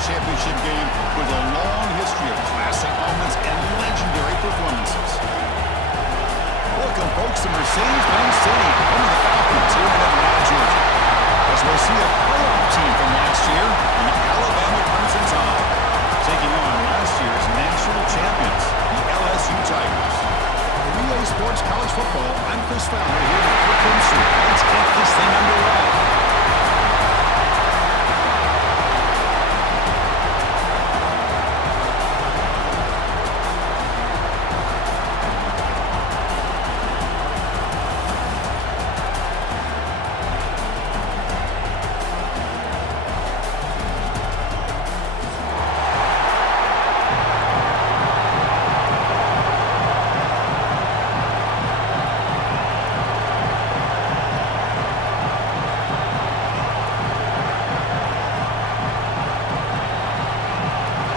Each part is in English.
championship game with a long history of classic moments and legendary performances. Welcome, folks, to Mercedes-Benz Stadium, home of the Falcons here in Atlanta, Georgia. As we'll see a playoff team from last year, the Alabama Crimson Tide, taking on last year's national champions, the LSU Tigers. For EA Sports College Football, I'm Chris Fowler here with Kirk Henshaw. Let's get this thing underway.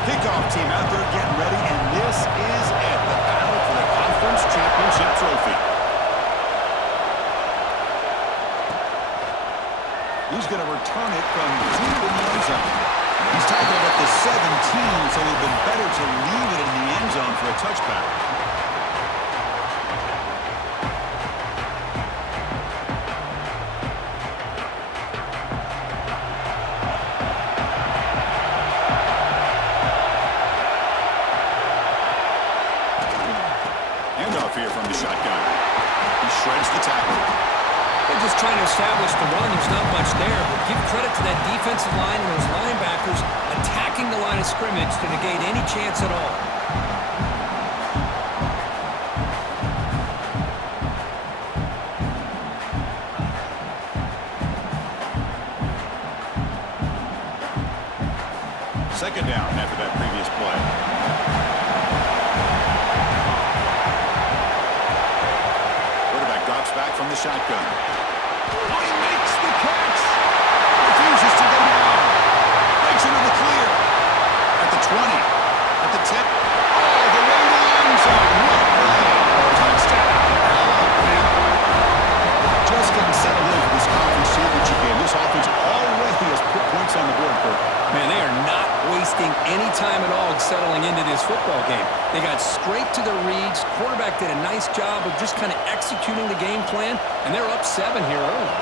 Kickoff team out there getting ready, and this is it, the battle for the conference championship trophy. He's going to return it from deep in the end zone. He's tackled at the 17, so it would have been better to leave it in the end zone for a touchback. Here from the shotgun. He shreds the tackle. They're just trying to establish the run. There's not much there, but give credit to that defensive line and those linebackers attacking the line of scrimmage to negate any chance at all. Second down after that previous play. Back from the shotgun. Oh, he makes the catch. Refuses to go down. Breaks into the clear. At the 20. At the 10. Oh, the way to the end zone. What play. Touchdown. Alabama. Just getting settled in for this conference championship game. This offense already has put points on the board, Kirk. Man, they are not wasting any time at all settling into this football game. They got straight to their reads. Quarterback did a nice job of just kind of executing the game plan, and they're up 7 here early.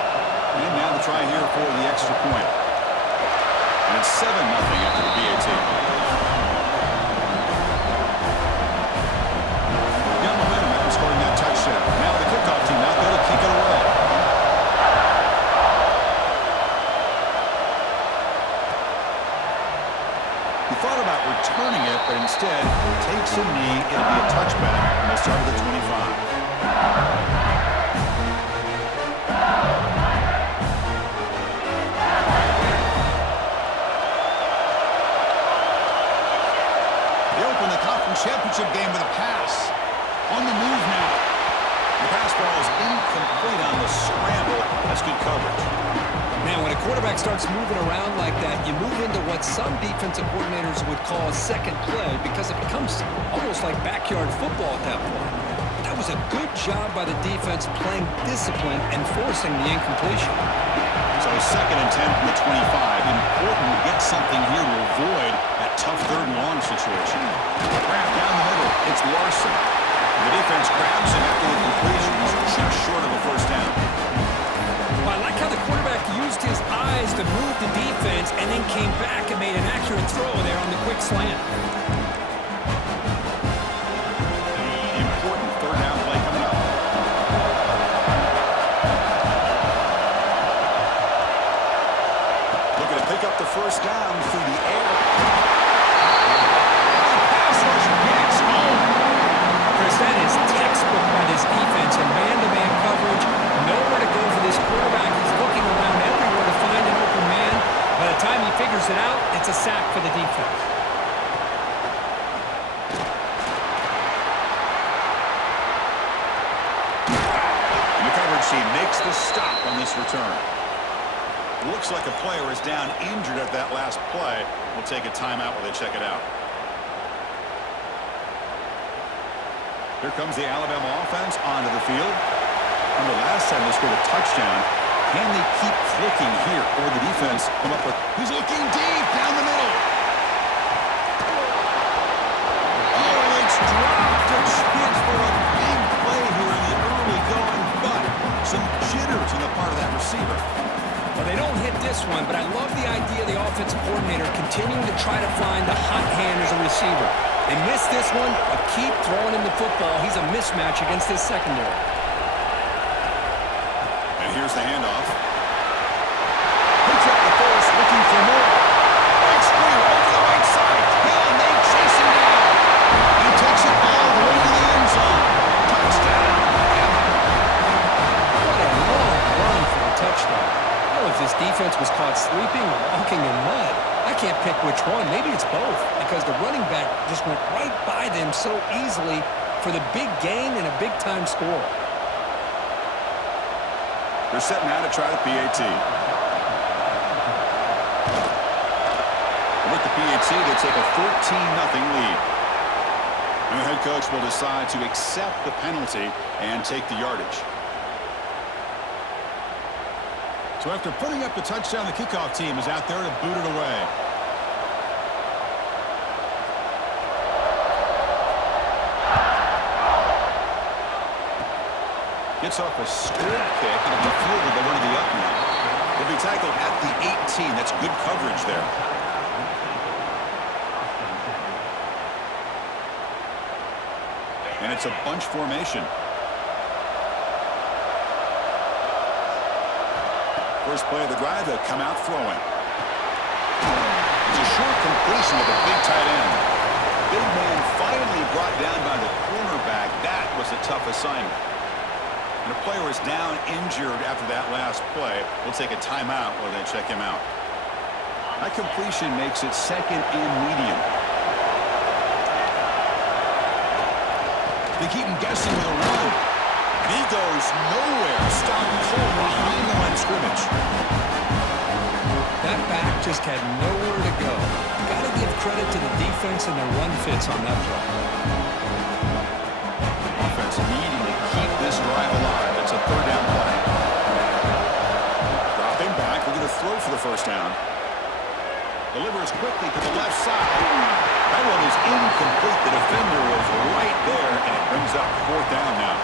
And now the try here for the extra point. And it's 7-0 after the BAT. Got momentum after scoring that touchdown. Now the kickoff team out there to kick it away. He thought about returning it, but instead takes a knee. It'll be a touchback, and they'll start at the 25. They open the conference championship game with a pass. On the move now. The pass ball is incomplete on the scramble. That's good coverage. Man, when a quarterback starts moving around like that, you move into what some defensive coordinators would call a second play because it becomes almost like backyard football at that point. But that was a good job by the defense playing discipline and forcing the incompletion. So 2nd and 10 from the 25. Important to get something here to avoid that tough 3rd and long situation. Grab down the middle. It's Larson. The defense grabs him after the completion. He's just short of a first down. I like how the quarterback used his eyes to move the defense and then came back and made an accurate throw there on the quick slant. Important 3rd down play coming up. Looking to pick up the first down through the air. Pass rush gets home. Chris, that is textbook by this defense and man-to-man coverage. Nowhere to go for this quarterback. He's looking around everywhere to find an open man. By the time he figures it out, it's a sack for the defense. And the coverage team makes the stop on this return. Looks like a player is down injured at that last play. We'll take a timeout while they check it out. Here comes the Alabama offense onto the field. Remember last time they scored a touchdown. Can they keep clicking here, or the defense come up with... He's looking deep down the middle. defensive coordinator continuing to try to find the hot hand as a receiver. They missed this one, but keep throwing him the football. He's a mismatch against this secondary. And here's the handoff. Picks up the force, looking for more. Big screen over the right side. Hill, and they chase him down. He takes it all the way to the end zone. Touchdown. What a long run for a touchdown. I don't know if this defense was caught sleeping or walking in mud. I can't pick which one. Maybe it's both, because the running back just went right by them so easily for the big gain and a big-time score. They're setting out to try the PAT. With the PAT, they take a 14-0 lead. And the head coach will decide to accept the penalty and take the yardage. So after putting up the touchdown, the kickoff team is out there to boot it away. Gets off a square kick and it'll be fielded to one of the up now. He'll be tackled at the 18. That's good coverage there. And it's a bunch formation. First play of the drive, they'll come out throwing. It's a short completion of a big tight end. Big man finally brought down by the cornerback. That was a tough assignment. And a player is down injured after that last play. We'll take a timeout while they check him out. That completion makes it second and medium. They keep him guessing with a run. He goes nowhere. Stop cold behind the line of scrimmage. That back just had nowhere to go. Got to give credit to the defense and their run fits on that play. Offense needing to keep this drive alive. It's a third down play. Dropping back. We're going to throw for the first down. Delivers quickly to the left side. That one is incomplete. The defender was right there, and it brings up fourth down now.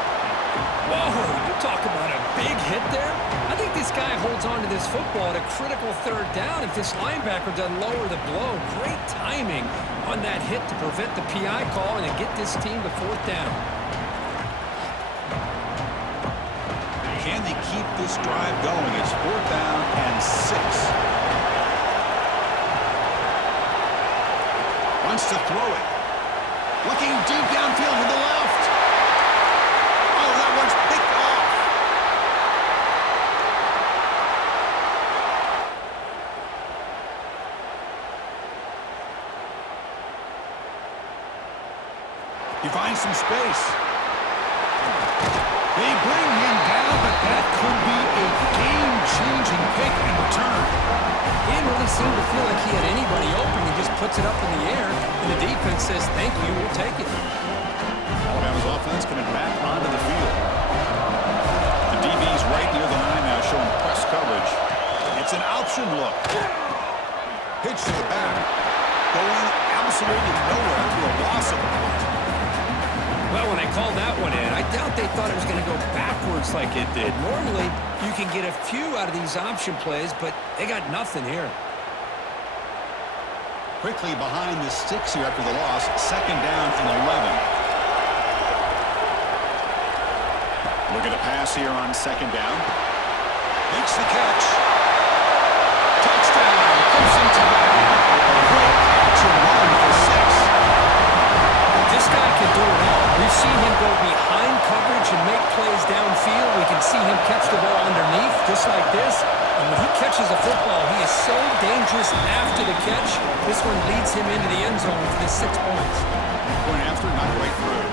Whoa, you talk about a big hit there. I think this guy holds on to this football at a critical third down if this linebacker doesn't lower the blow. Great timing on that hit to prevent the PI call and to get this team to fourth down. Can they keep this drive going? It's fourth down and 6. Wants to throw it. Looking deep downfield to the left. Oh, that one's picked off. He finds some space. They bring him down, but that could be a game-changing pick in return. He didn't really seem to feel like he had anybody open. He just puts it up in the air, and the defense says, thank you, we'll take it. Alabama's offense coming back onto the field. The DB's right near the line now, showing press coverage. It's an option look. Pitch to the back. Going absolutely nowhere to a loss of a point. Well, when they called that one in, I doubt they thought it was going to go backwards like it did. Normally, you can get a few out of these option plays, but they got nothing here. Quickly behind the sticks here after the loss. Second down and 11. Look at the pass here on second down. Makes the catch. Touchdown. Clemson time. Great catch and run for 6. This guy can do it all. We've seen him go behind coverage and make plays downfield. We can see him catch the ball underneath, just like this. And when he catches a football, he is so dangerous after the catch. This one leads him into the end zone for the 6 points. Going after, not right through.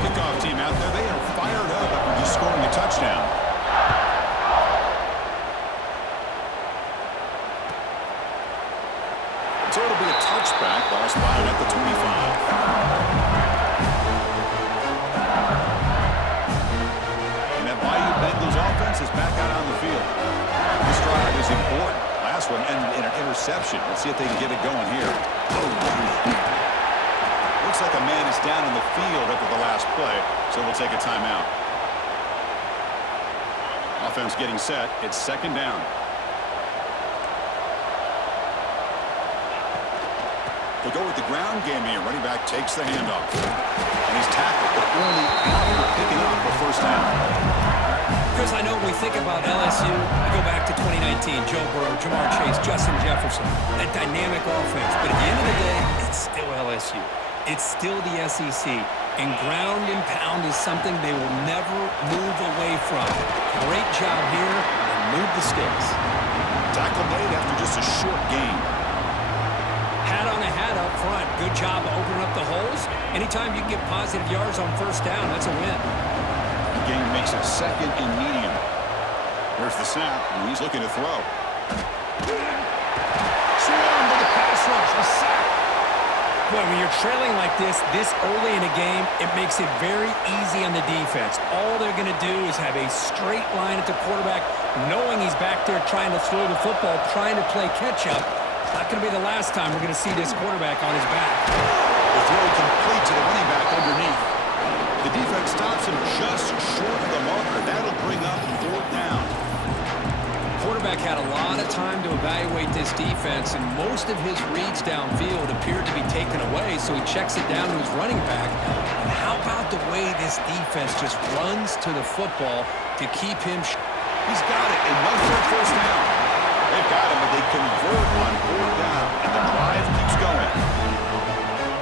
Kickoff team out there, they are fired up after just scoring a touchdown. So it'll be a touchback, ball spotted at the 25. Is back out on the field. This drive is important. Last one ended in an interception. Let's see if they can get it going here. Looks like a man is down in the field after the last play, so we'll take a timeout. Offense getting set. It's second down. They'll go with the ground game here. Running back takes the handoff. And he's tackled, but only after picking up a first down. Chris, I know when we think about LSU, we go back to 2019, Joe Burrow, Jamar Chase, Justin Jefferson, that dynamic offense. But at the end of the day, it's still LSU. It's still the SEC. And ground and pound is something they will never move away from. Great job here, and move the sticks. Tackle made after just a short gain. Hat on a hat up front. Good job of opening up the holes. Anytime you can get positive yards on first down, that's a win. The game makes it second and medium. There's the snap, and he's looking to throw. Swarmed with the pass rush. A sack. Boy, when you're trailing like this early in a game, it makes it very easy on the defense. All they're going to do is have a straight line at the quarterback, knowing he's back there trying to throw the football, trying to play catch-up. It's not going to be the last time we're going to see this quarterback on his back. The throw complete to the running back underneath. The defense stops him just short of the marker. That'll bring up fourth down. Quarterback had a lot of time to evaluate this defense, and most of his reads downfield appeared to be taken away, so he checks it down to his running back. And how about the way this defense just runs to the football to keep him? He's got it, and one for first down. They've got him, but they convert on fourth down, and the drive keeps going.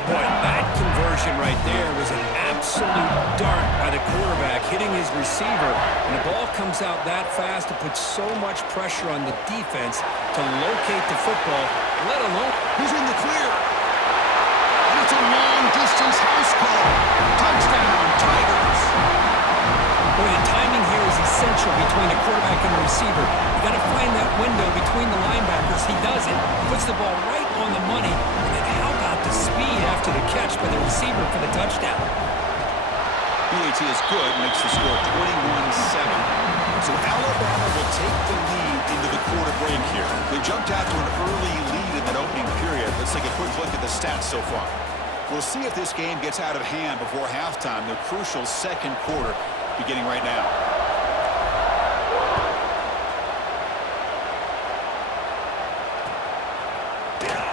Boy, that conversion right there was an absolute dart by the quarterback, hitting his receiver. And the ball comes out that fast, it puts so much pressure on the defense to locate the football, let alone. He's in the clear. And it's a long-distance house call. Touchdown, Tigers. Boy, the timing here is essential between the quarterback and the receiver. You got to find that window between the linebackers. He does it, puts the ball right on the money. And then how about the speed after the catch by the receiver for the touchdown? BAT is good, makes the score 21-7. So Alabama will take the lead into the quarter break here. They jumped out to an early lead in that opening period. Let's take a quick look at the stats so far. We'll see if this game gets out of hand before halftime, the crucial second quarter beginning right now.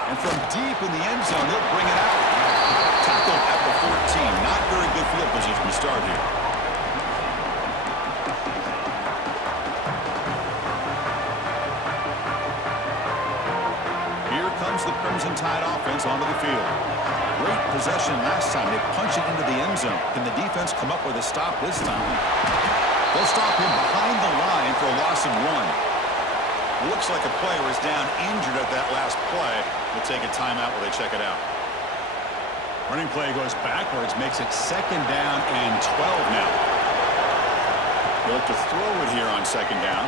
And from deep in the end zone, they'll bring it out. Tackled at the 14. Not very good field position to start here. Here comes the Crimson Tide offense onto the field. Great possession last time. They punch it into the end zone. Can the defense come up with a stop this time? They'll stop him behind the line for a loss of 1. Looks like a player is down injured at that last play. We'll take a timeout while they check it out. Running play goes backwards, makes it second down and 12 now. They look to throw it here on second down.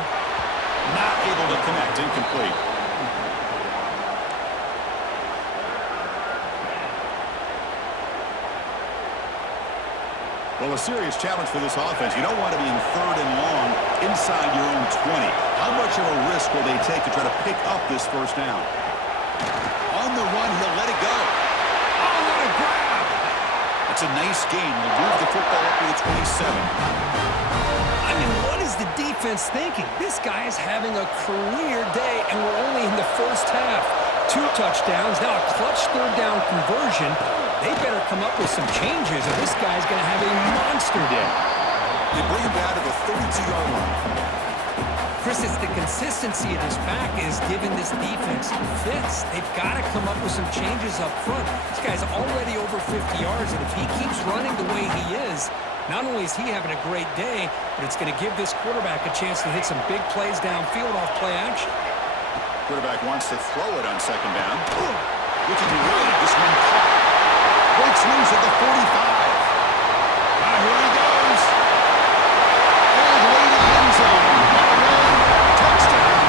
Not able to connect, incomplete. Well, a serious challenge for this offense. You don't want to be in third and long inside your own 20. How much of a risk will they take to try to pick up this first down? On the run, he'll let it go. Oh, what a grab! It's a nice gain. They'll move the football up to the 27. I mean, what is the defense thinking? This guy is having a career day, and we're only in the first half. 2 touchdowns, now a clutch third down conversion. They better come up with some changes, or this guy's going to have a monster day. They bring him down to the 32-yard line. Chris, it's the consistency of this pack is giving this defense fits. They've got to come up with some changes up front. This guy's already over 50 yards, and if he keeps running the way he is, not only is he having a great day, but it's going to give this quarterback a chance to hit some big plays downfield off play action. Quarterback wants to throw it on second down. Looking right, this one caught. Breaks loose at the 45. Here he goes. All the way to the end zone. Touchdown.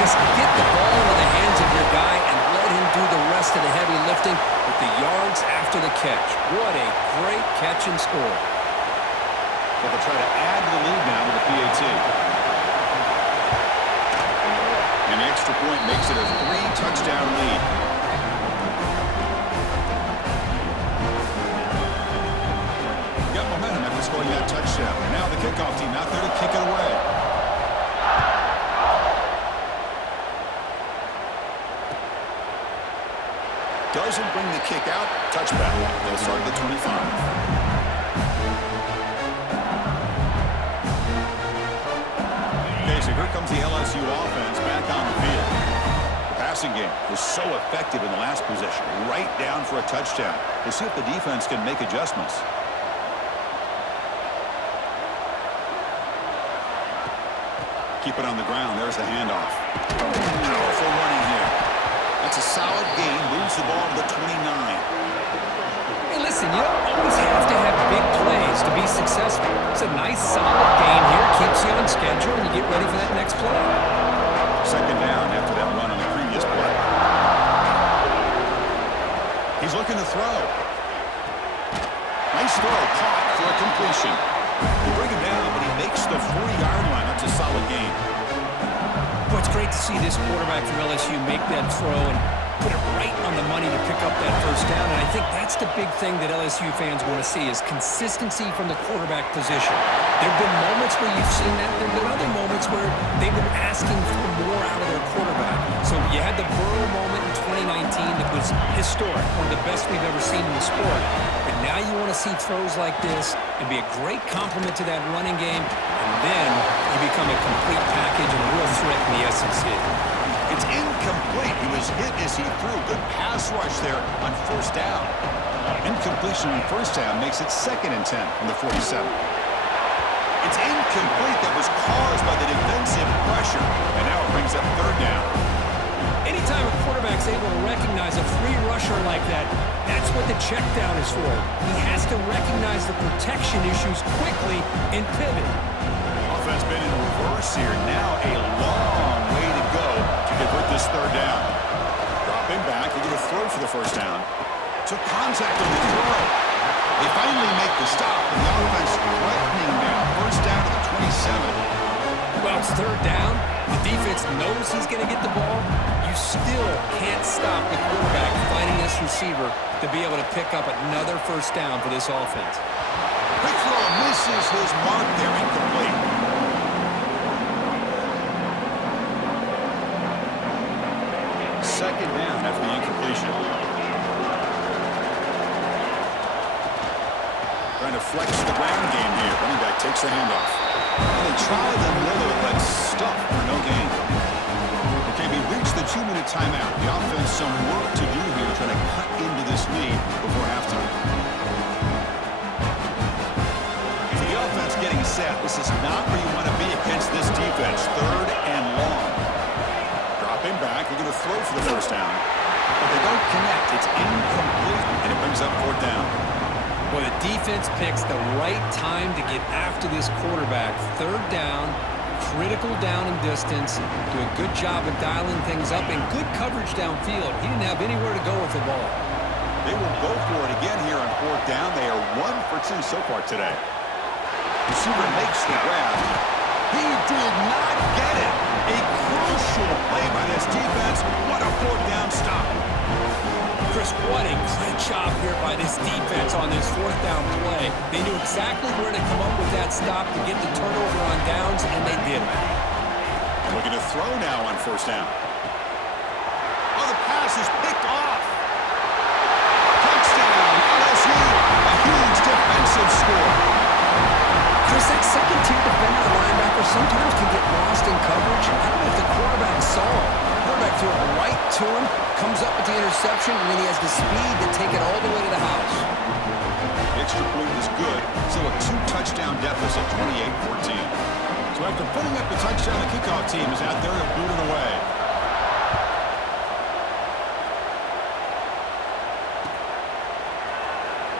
Just get the ball into the hands of your guy and let him do the rest of the heavy lifting with the yards after the catch. What a great catch and score. But they'll try to add to the lead now with the PAT. An extra point makes it a 3-touchdown lead. Scoring that touchdown. Now the kickoff team out there to kick it away. Doesn't bring the kick out. Touchback. They'll start at the 25. Okay, so here comes the LSU offense back on the field. The passing game was so effective in the last possession. Right down for a touchdown. We'll see if the defense can make adjustments. Keep it on the ground. There's the handoff. Powerful running here. That's a solid gain. Moves the ball to the 29. Hey, listen, you don't always have to have big plays to be successful. It's a nice, solid gain here. Keeps you on schedule, and you get ready for that next play. Second down after that run on the previous play. He's looking to throw. Nice throw. Caught for a completion. They bring him down, but he makes the 40-yard line. That's a solid gain. Well, it's great to see this quarterback from LSU make that throw and put it right on the money to pick up that first down. And I think that's the big thing that LSU fans want to see is consistency from the quarterback position. There have been moments where you've seen that. There have been other moments where they've been asking for more out of their quarterback. So you had the Burrow moment in 2019 that was historic, one of the best we've ever seen in the sport. But now you want to see throws like this and be a great complement to that running game, and then you become a complete package and a real threat in the SEC. It's incomplete. He was hit as he threw. Good pass rush there on first down. Incompletion on first down makes it 2nd and 10 from the 47. It's incomplete. That was caused by the defensive pressure. And now it brings up 3rd down. Anytime a quarterback's able to recognize a free rusher like that, that's what the check down is for. He has to recognize the protection issues quickly and pivot. Offense been in reverse here. Now a long way to go to convert this 3rd down. Dropping back. They're going to throw for the first down. Took contact on the throw. They finally make the stop, and the offense threatening now. First down to the 27. Well, it's 3rd down. The defense knows he's going to get the ball. You still can't stop the quarterback finding this receiver to be able to pick up another first down for this offense. Quick throw misses his mark there. Incomplete. Second down after the incompletion. Trying to flex the ground game here. Running back takes the handoff. They try the middle, but stuff for no gain. Okay, we reached the 2-minute timeout. The offense some work to do here, trying to cut into this lead before halftime. So the offense getting set. This is not where you want to be against this defense. 3rd and long. Dropping back. They're going to throw for the first down. But they don't connect. It's incomplete, and it brings up 4th down. Well, the defense picks the right time to get after this quarterback. 3rd down, critical down and distance. Do a good job of dialing things up and good coverage downfield. He didn't have anywhere to go with the ball. They will go for it again here on 4th down. They are 1 for 2 so far today. Receiver makes the grab. He did not get it. A crucial play by this defense. What a 4th down stop. Chris, what a great job here by this defense on this 4th down play. They knew exactly where to come up with that stop to get the turnover on downs, and they did it. Looking to throw now on 1st down. Oh, the pass is picked off. Touchdown, LSU. A huge defensive score. Chris, that second-tier defender or linebacker sometimes can get lost in coverage. I don't know if the quarterback saw him. Quarterback threw it right to him, comes up with the interception, and then he has the speed to take it all the way to the house. Extra point is good. So a 2-touchdown deficit, 28-14. So after putting up the touchdown, the kickoff team is out there to boot it away.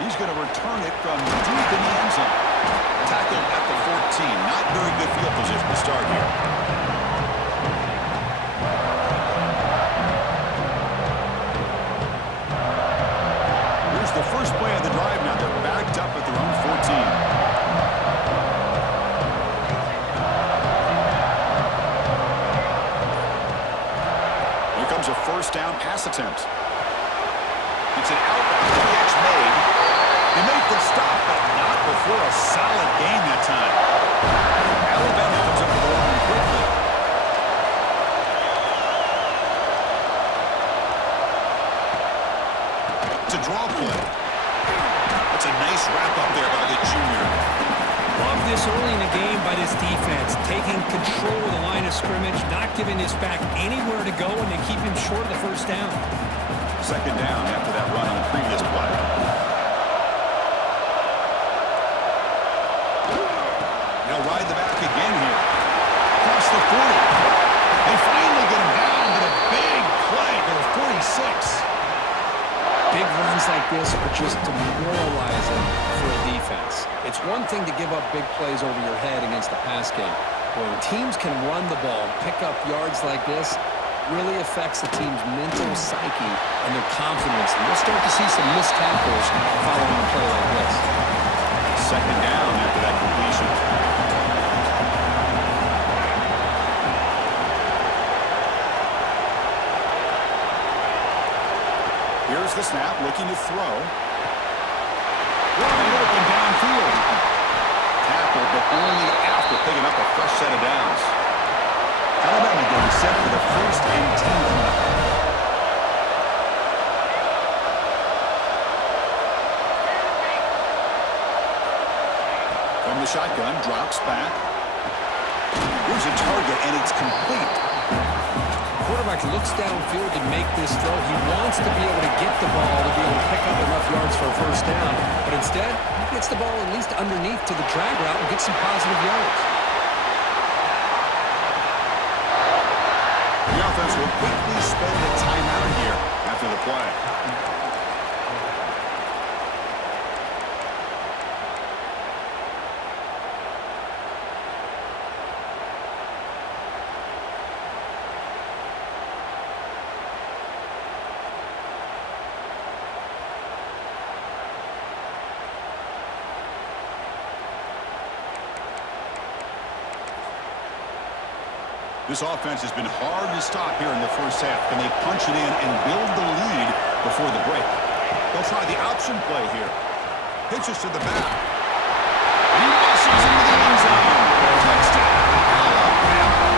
He's going to return it from deep in the end zone. Tackled at the 14. Not very good field position to start here. Here's the first play of the drive now. They're backed up at their own 14. Here comes a 1st down pass attempt. It's an outbound catch made. He made the stop, but not before a solid gain that time. Alabama comes up with the line quickly. this early in the game by this defense, taking control of the line of scrimmage, not giving this back anywhere to go, and they keep him short of the first down. Second down after that run on the previous play. They'll ride the back again here. Across the 40. They finally get him down, but a big play to the 46. Big runs like this are just demoralizing for a defense. It's one thing to give up big plays over your head against the pass game. When teams can run the ball, pick up yards like this, really affects the team's mental psyche and their confidence. And we'll start to see some missed tackles following a play like this. Second down after that completion. Here's the snap, looking to throw. Wide open downfield. Tackled, but only after picking up a fresh set of downs. Alabama getting set for the 1st and 10 coming up. From the shotgun, drops back. Here's a target, and it's complete. Quarterback looks downfield to make this throw. He wants to be able to get the ball to be able to pick up enough yards for a first down. But instead, he gets the ball at least underneath to the drag route and gets some positive yards. The offense will quickly spend the timeout here after the play. This offense has been hard to stop here in the first half. Can they punch it in and build the lead before the break? They'll try the option play here. Pitches to the back. He muscles into the end zone. Touchdown, Alabama.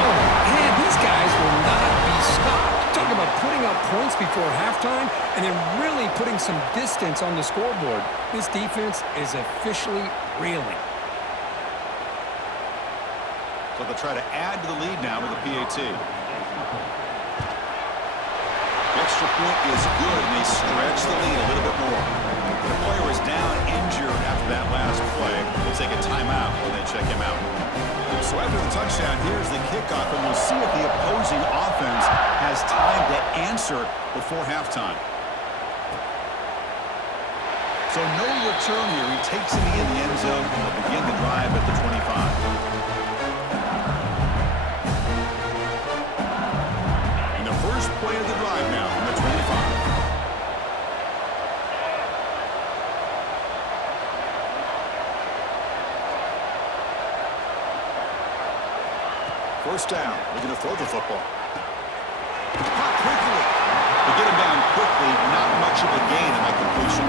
Oh, man, these guys will not be stopped. Talking about putting up points before halftime and then really putting some distance on the scoreboard. This defense is officially reeling. So they'll try to add to the lead now with a PAT. Extra point is good, and they stretch the lead a little bit more. The player is down injured after that last play. They'll take a timeout when they check him out. So after the touchdown, here's the kickoff, and we'll see if the opposing offense has time to answer before halftime. So no return here. He takes it in the end zone, and they'll begin the drive at the 25. First play of the drive now from the 25. First down, looking to throw the football. Caught quickly. To get him down quickly, not much of a gain in that completion.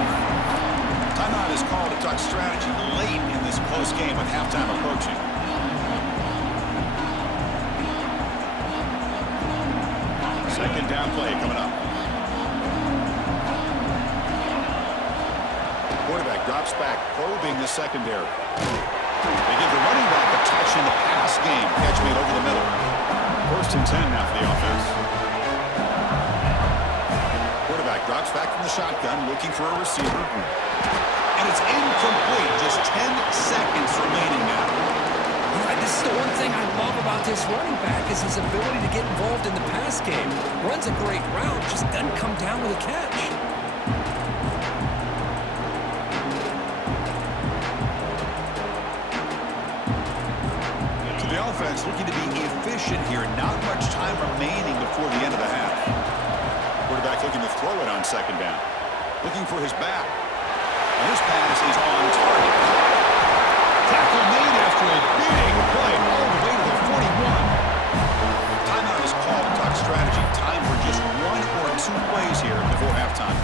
Timeout is called to talk strategy late in this close game with halftime approaching. Second down play coming up. Quarterback drops back, probing the secondary. They give the running back a touch in the pass game. Catch made over the middle. First and 10 now for the offense. Quarterback drops back from the shotgun, looking for a receiver. And it's incomplete. Just 10 seconds remaining now. This is the one thing I love about this running back is his ability to get involved in the pass game. Runs a great route, just doesn't come down with a catch. So the offense looking to be efficient here. Not much time remaining before the end of the half. Quarterback looking to throw it on second down. Looking for his back. And this pass is on target. Tackle made after a big play all the way to the 41. Timeout is called to talk strategy. Time for just 1 or 2 plays here before halftime.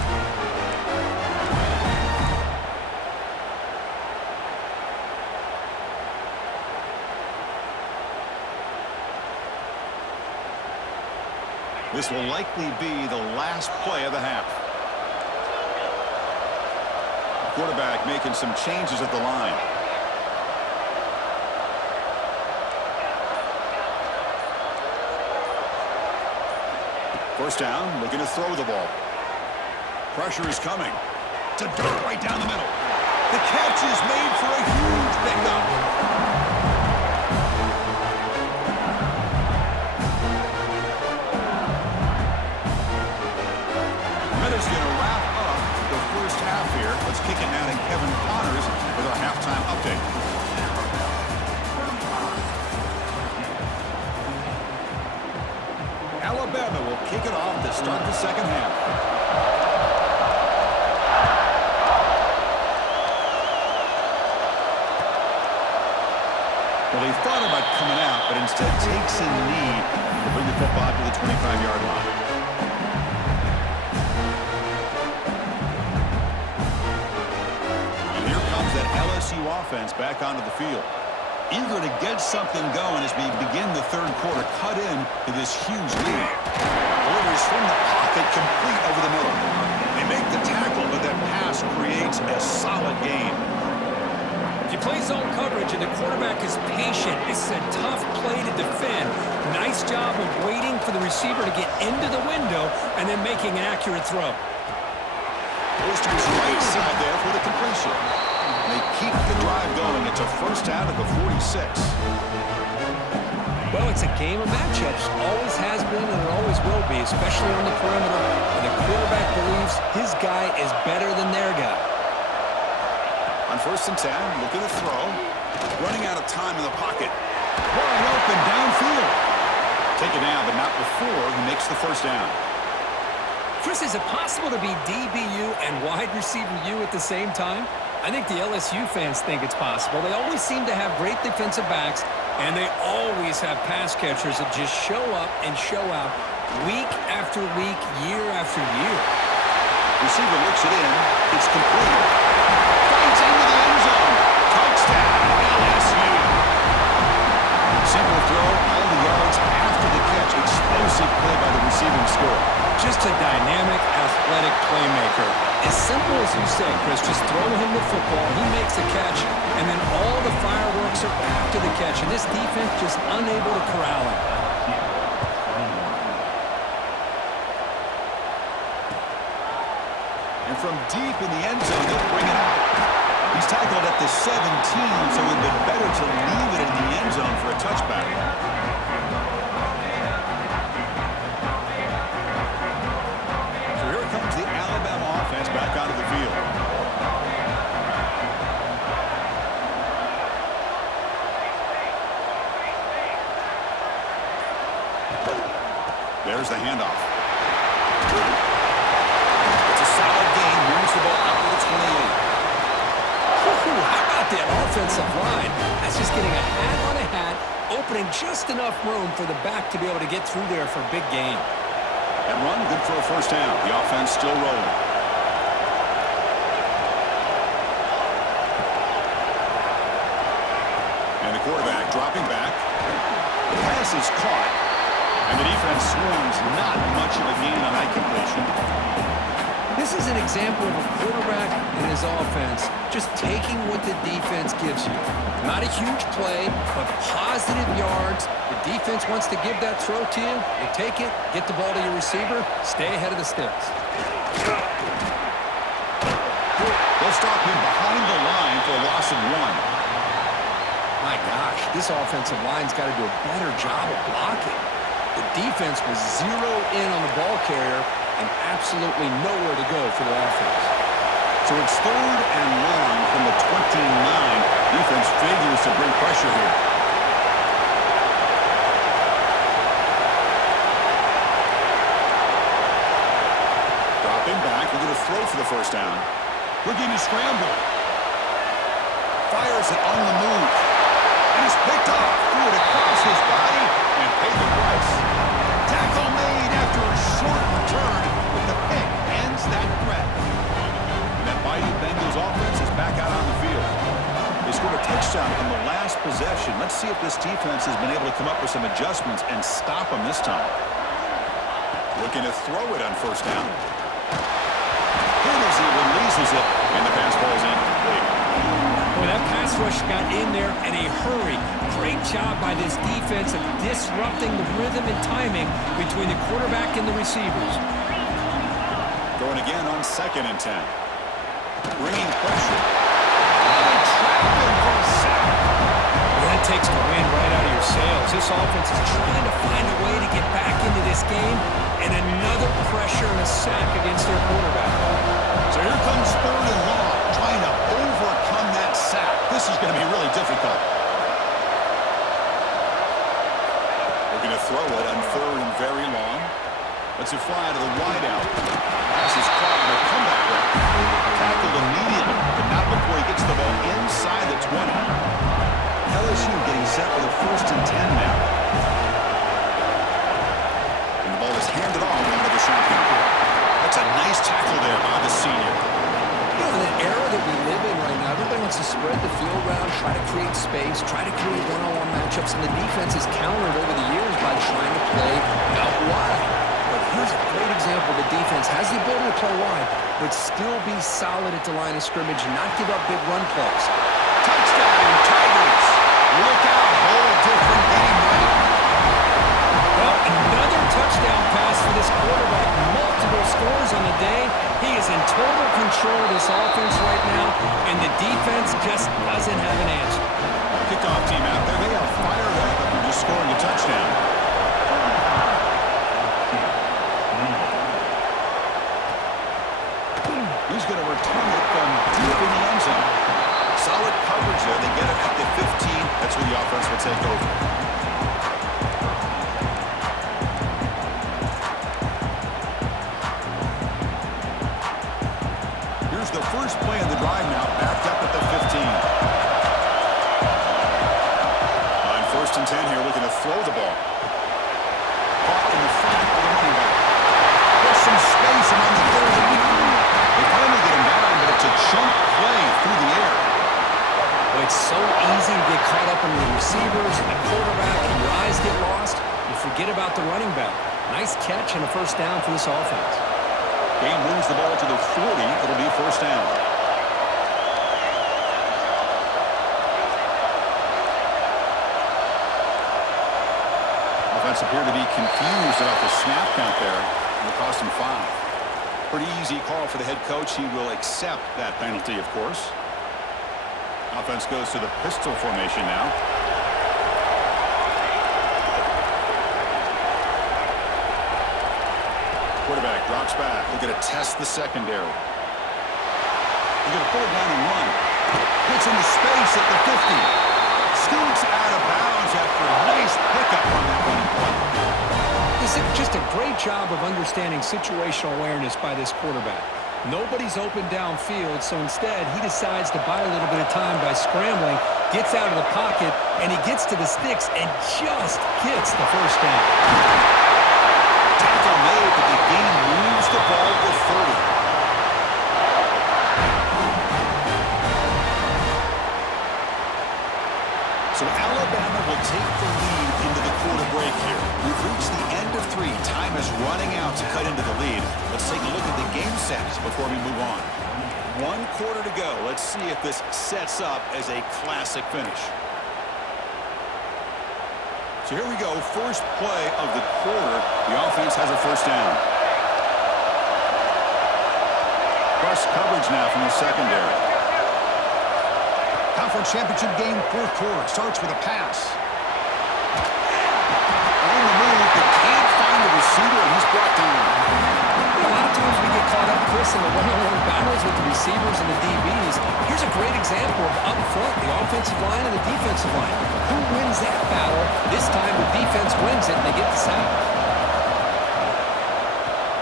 This will likely be the last play of the half. Quarterback making some changes at the line. First down, looking to throw the ball. Pressure is coming. To dirt right down the middle. The catch is made for a huge pickup. Minutes going to wrap up the first half here. Let's kick it now to Kevin Connors with our halftime update. Alabama will kick it off to start the second half. Well, he thought about coming out, but instead takes a knee to bring the football to the 25-yard line. And here comes that LSU offense back onto the field. Eager to get something going as we begin the third quarter, cut in to this huge lead. Delivers from the pocket, complete over the middle. They make the tackle, but that pass creates a solid gain. If you play zone coverage and the quarterback is patient, this is a tough play to defend. Nice job of waiting for the receiver to get into the window and then making an accurate throw. Goes to his right side there for the completion. They keep the drive going. It's a first out of the 46. Well, it's a game of matchups. Always has been and it always will be, especially on the perimeter. And the quarterback believes his guy is better than their guy. On first and 10, looking to throw. Running out of time in the pocket. Wide open downfield. Taken down, but not before he makes the first down. Chris, is it possible to be DBU and wide receiver U at the same time? I think the LSU fans think it's possible. They always seem to have great defensive backs, and they always have pass catchers that just show up and show out week after week, year after year. Receiver looks it in. It's complete. Fights into the end zone. Touchdown, LSU. Simple throw, all the yards after the catch. Explosive play by the receiving score. Just a dynamic, athletic playmaker. As simple as you say, Chris, just throw him the football, he makes a catch, and then all the fireworks are after the catch, and this defense just unable to corral him. And from deep in the end zone, they'll bring it out. He's tackled at the 17, so it would have been better to leave it in the end zone for a touchback. Back onto the field. There's the handoff. It's a solid game. Moves the ball out to the 28. How about that offensive line? That's just getting a hat on a hat, opening just enough room for the back to be able to get through there for a big gain. And run good for a first down. The offense still rolling. Quarterback dropping back. The pass is caught, and the defense swarms. Not much of a gain on that completion. This is an example of a quarterback and his offense just taking what the defense gives you. Not a huge play, but positive yards. The defense wants to give that throw to you. You take it, get the ball to your receiver, stay ahead of the sticks. They'll stop him behind the line for a loss of 1. My gosh, this offensive line's got to do a better job of blocking. The defense was zeroed in on the ball carrier and absolutely nowhere to go for the offense. So it's third and long from the 29. Defense figures to bring pressure here. Dropping back, we're going to throw for the first down. We're going to scramble. Fires it on the move. And he's picked off, threw it across his body, and paid the price. Tackle made after a short return, but the pick ends that threat. And that mighty Bengals offense is back out on the field. They scored a touchdown on the last possession. Let's see if this defense has been able to come up with some adjustments and stop them this time. Looking to throw it on first down. Good as he releases it, and the pass falls incomplete. Boy, that pass rush got in there in a hurry. Great job by this defense of disrupting the rhythm and timing between the quarterback and the receivers. Going again on 2nd and 10. Bringing pressure. They trap him for a sack. Well, that takes the wind right out of your sails. This offense is trying to find a way to get back into this game, and another pressure and a sack against their quarterback. So here comes 3rd and long, trying to overcome that sack. This is going to be really difficult. Looking to throw it on 3rd and very long. Lets it fly to the wideout. Pass is caught on a comeback route. Tackled immediately, but not before he gets the ball inside the 20. LSU getting set for the 1st and 10 now. And the ball is handed off out of the shotgun. That's a nice tackle there by the senior. You know, in the era that we live in right now, everybody wants to spread the field around, try to create space, try to create one-on-one matchups, and the defense has countered over the years by trying to play out wide. But here's a great example. The defense has the ability to play wide, but still be solid at the line of scrimmage and not give up big run plays. Touchdown, Tigers! Look out, whole different game right. Well, another touchdown pass for this quarterback. Multiple scores on the day. He is in total control of this offense right now, and the defense just doesn't have an answer. Kickoff team out there, they are fired up after just scoring a touchdown. He's going to return it from deep in the end zone. Solid coverage there. They get it at the 15. That's where the offense will take over. Here's the first play of the drive now, backed up at the 15. On 1st and 10 here, looking to throw the ball. Caught in the flat by the running back. There's some space around the 30. They finally get him down, but it's a jump play through the air. Well, it's so easy to get caught up in the receivers and the quarterback, and your eyes get lost. You forget about the running back. Nice catch and a 1st down for this offense. Game moves the ball to the 40. It'll be 1st down. Offense appeared to be confused about the snap count there. It cost him 5. Pretty easy call for the head coach. He will accept that penalty, of course. Offense goes to the pistol formation now. Quarterback drops back. Looking to test the secondary. He's going to pull it down and run. Gets into space at the 50. Scoots out of bounds after a nice pickup on that running play. This is just a great job of understanding situational awareness by this quarterback. Nobody's open downfield, so instead he decides to buy a little bit of time by scrambling, gets out of the pocket, and he gets to the sticks and just gets the 1st down. Tackle made, but the game moves the ball to 30. So Alabama will take the lead into the quarter break here. We've reached the end of 3. Time is running out to cut into the lead. Let's take a look at the game sets before we move on. 1 quarter to go. Let's see if this sets up as a classic finish. So here we go. First play of the quarter. The offense has a 1st down. Press coverage now from the secondary. Conference championship game, 4th quarter. Starts with a pass. On the move, but can't find the receiver, and he's brought down. A lot of times we get caught up, Chris, in the one-on-one battles with the receivers and the DBs. Here's a great example of up front, the offensive line and the defensive line. Who wins that battle? This time the defense wins it, and they get the sack.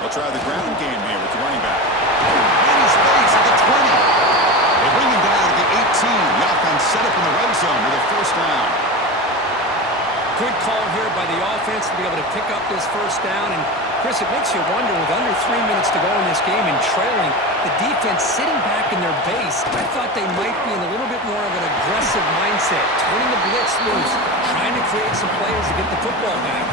They'll try the ground game here with the running back. In space at the 20. They bring him down to the 18. The offense set up in the red zone with a 1st down. Good call here by the offense to be able to pick up this 1st down. And, Chris, it makes you wonder, with under 3 minutes to go in this game and trailing, the defense sitting back in their base, I thought they might be in a little bit more of an aggressive mindset, turning the blitz loose, trying to create some plays to get the football back.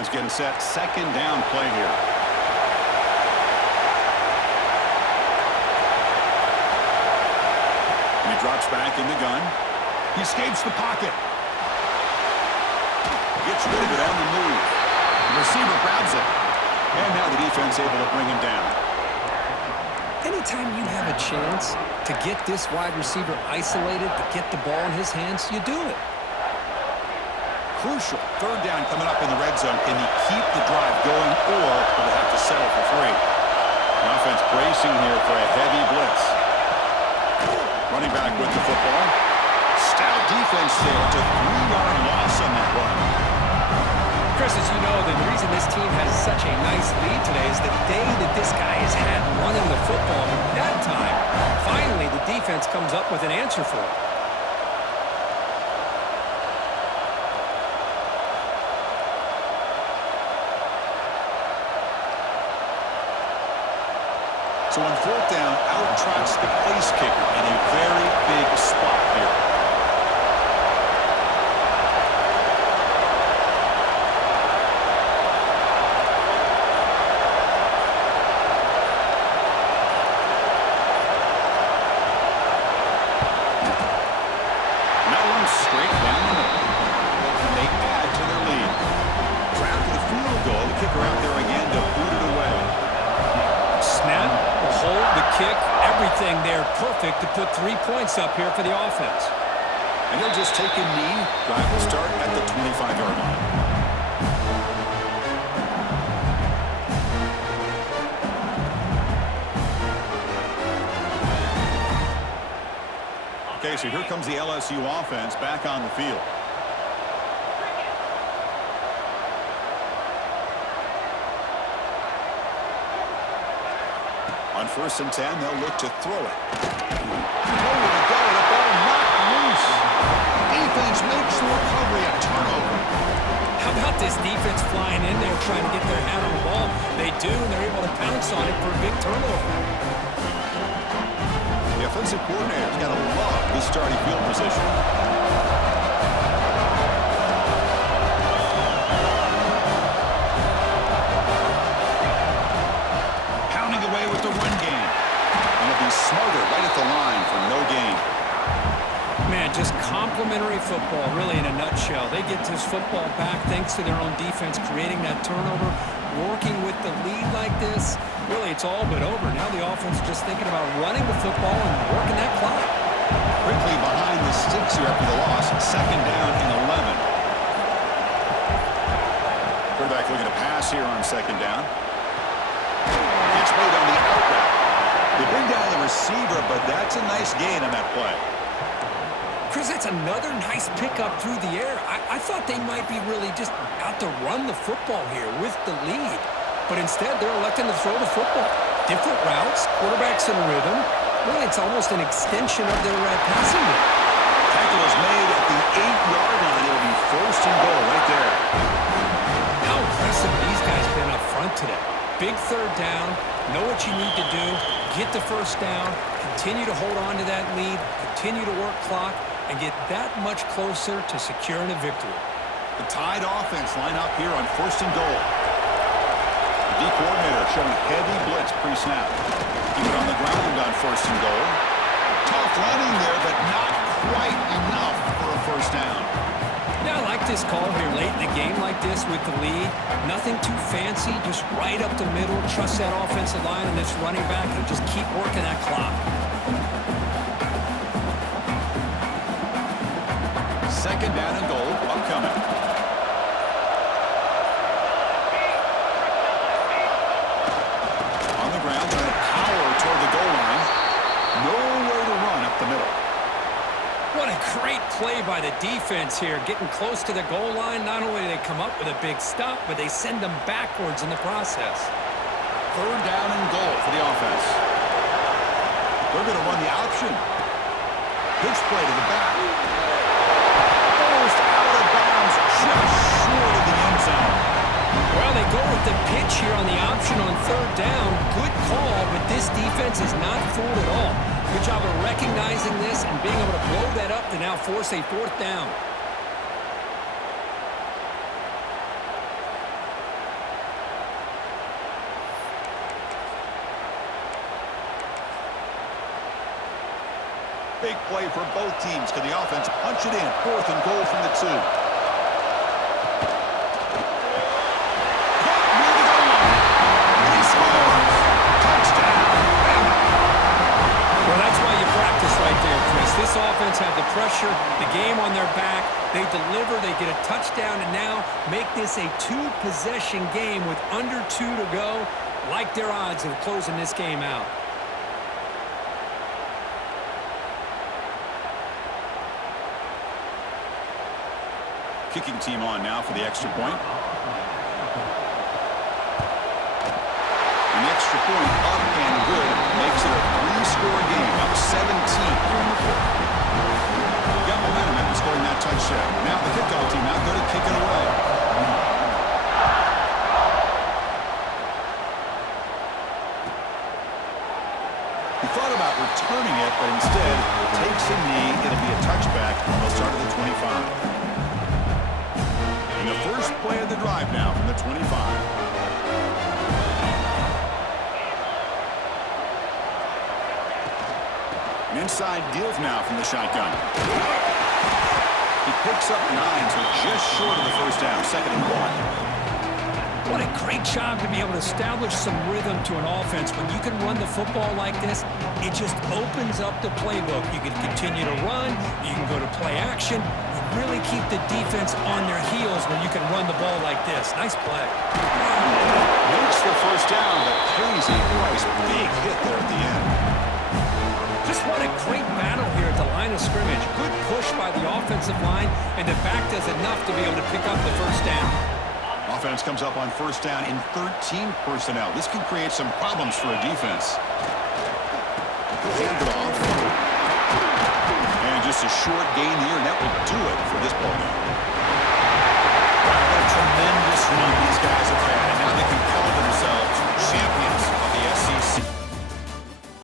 offense getting set. Second down play here. And he drops back in the gun. He escapes the pocket. Gets rid of it on the move. The receiver grabs it. And now the defense able to bring him down. Anytime you have a chance to get this wide receiver isolated, to get the ball in his hands, you do it. Crucial. Third down coming up in the red zone. Can he keep the drive going, or will they have to settle for 3? The offense bracing here for a heavy blitz. Running back with the football. Stout defense there. It's a 3-yard loss on that run. Chris, as you know, the reason this team has such a nice lead today is the day that this guy has had running the football. At that time, finally the defense comes up with an answer for it. So on fourth down, out trots the place kicker in a very big spot here. Straight down the middle. And they add to their lead. After the field goal, the kicker out there again to boot it away. Snap, the hold, the kick, everything there perfect to put 3 points up here for the offense. And they'll just take a knee. Drive will start at the 25-yard line. Okay, so here comes the LSU offense back on the field. On 1st and 10, they'll look to throw it. Nowhere to go, the ball knocked loose. Defense makes the recovery, a turnover. How about this defense flying in there trying to get their hand on the ball? They do, and they're able to pounce on it for a big turnover. The offensive coordinator's got to love this starting field position. Pounding away with the run game. And it'll be Smarter right at the line for no gain. Man, just complimentary football, really, in a nutshell. They get this football back thanks to their own defense, creating that turnover, working with the lead like this. Really, it's all but over. Now the offense is just thinking about running the football and working that clock. Quickly behind the sticks here after the loss. Second down and 11. Quarterback looking to pass here on second down. Gets made on the out route. They bring down the receiver, but that's a nice gain on that play. Chris, that's another nice pickup through the air. I thought they might be really just out to run the football here with the lead. But instead, they're electing to throw the football. Different routes, quarterbacks in rhythm. Really, it's almost an extension of their passing game. Tackle is made at the 8-yard line. It'll be 1st and goal right there. How impressive these guys been up front today. Big third down. Know what you need to do. Get the first down. Continue to hold on to that lead. Continue to work clock. And get that much closer to securing a victory. The Tide offense line up here on 1st and goal. The coordinator showing heavy blitz pre-snap. Keep it on the ground on 1st and goal. Tough running there, but not quite enough for a first down. Yeah, I like this call here late in the game like this with the lead. Nothing too fancy, just right up the middle. Trust that offensive line and this running back and just keep working that clock. Second down and goal upcoming. On the ground, trying to power toward the goal line. Nowhere to run up the middle. What a great play by the defense here. Getting close to the goal line, not only do they come up with a big stop, but they send them backwards in the process. Third down and goal for the offense. They're going to run the option. Pitch play to the back. Forced out of bounds, just short of the end zone. Well, they go with the pitch here on the option on third down. Good call, but this defense is not fooled at all. Good job of recognizing this and being able to blow that up to now force a fourth down. Big play for both teams. Can the offense punch it in? 4th and goal from the 2. And he scores. Touchdown. Well, that's why you practice right there, Chris. This offense had the pressure, the game on their back. They deliver, they get a touchdown, and now make this a 2-possession game with under 2 to go. Like their odds of closing this game out. Kicking team on now for the extra point. An extra point up and good makes it a 3-score game, up 17 here in the 4th. We got momentum after scoring that touchdown. Now the kickoff team out there to kick it away. He thought about returning it, but instead takes a knee. It'll be a touchback. They'll start at the 25. And the first play of the drive now from the 25. An inside give now from the shotgun. He picks up 9, so just short of the first down. 2nd and 1. What a great job to be able to establish some rhythm to an offense. When you can run the football like this, it just opens up the playbook. You can continue to run. You can go to play action. You really keep the defense on their heels when you can run the ball like this. Nice play. Makes the first down, but pays a price. Big hit there at the end. Just what a great battle here at the line of scrimmage. Good push by the offensive line, and the back does enough to be able to pick up the first down. Offense comes up on first down in 13 personnel. This can create some problems for a defense. Hand it off. And just a short gain here, and that will do it for this ball game.